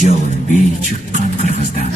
Жалынбей чыккан кыргыздан.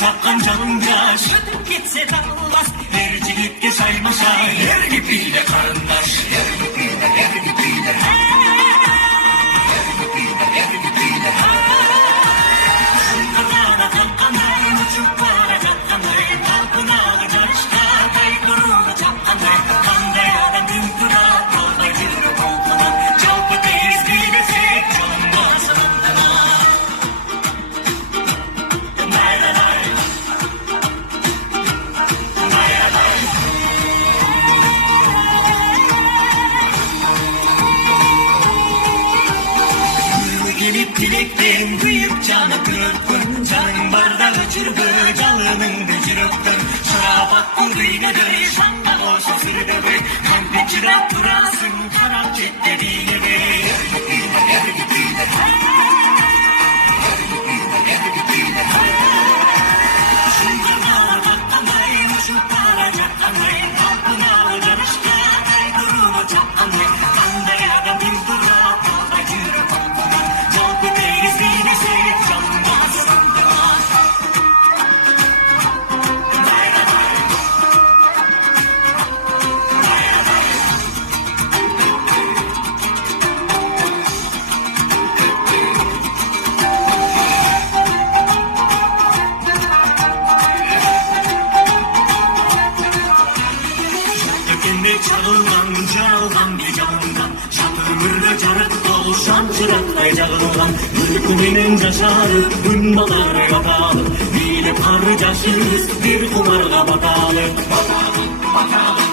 Çapkan canınca şötüp gitse tanılmaz. Her cigitke saymaşa yer gibiyle karındaş. Yer gibiyle, yer gibiyle. Yer gibiyle. Şunkarlara kalkanay, uçuklara çatkanay. Kalkınalı carışka, kaykurulu çapkanay. Kandayada dünkura, kolday yürü koltuman. Çalpı teyz bilesek, canım basınındana. Gelip dilekten büyük canı kırıkkın. Canın bardağı çırpı, calının bücürükkün. Şarap kuduyla döy, şanda olsa sürüdöy. Kalbi çırak durasın, karak çetleriyle be. Yer gibiyle, yer gibiyle. Yer gibiyle, yer gibiyle. Şunkarlara bakkanay, uşuklara çakkanay. Kalkınalı carışka, kaydırılı çapkanay. Kandayada bir dura, kolda yürü koltuman. Çalpı teyz bilesek, canım basındılar. Dökende çalınan bir canından. Şatırmırda carık dolu şan çırakтай жағылған. Күлкіменен жашарып, күн балары баталып. Билеп қары жашыз, бір құмарға баталып. Баталып, баталып.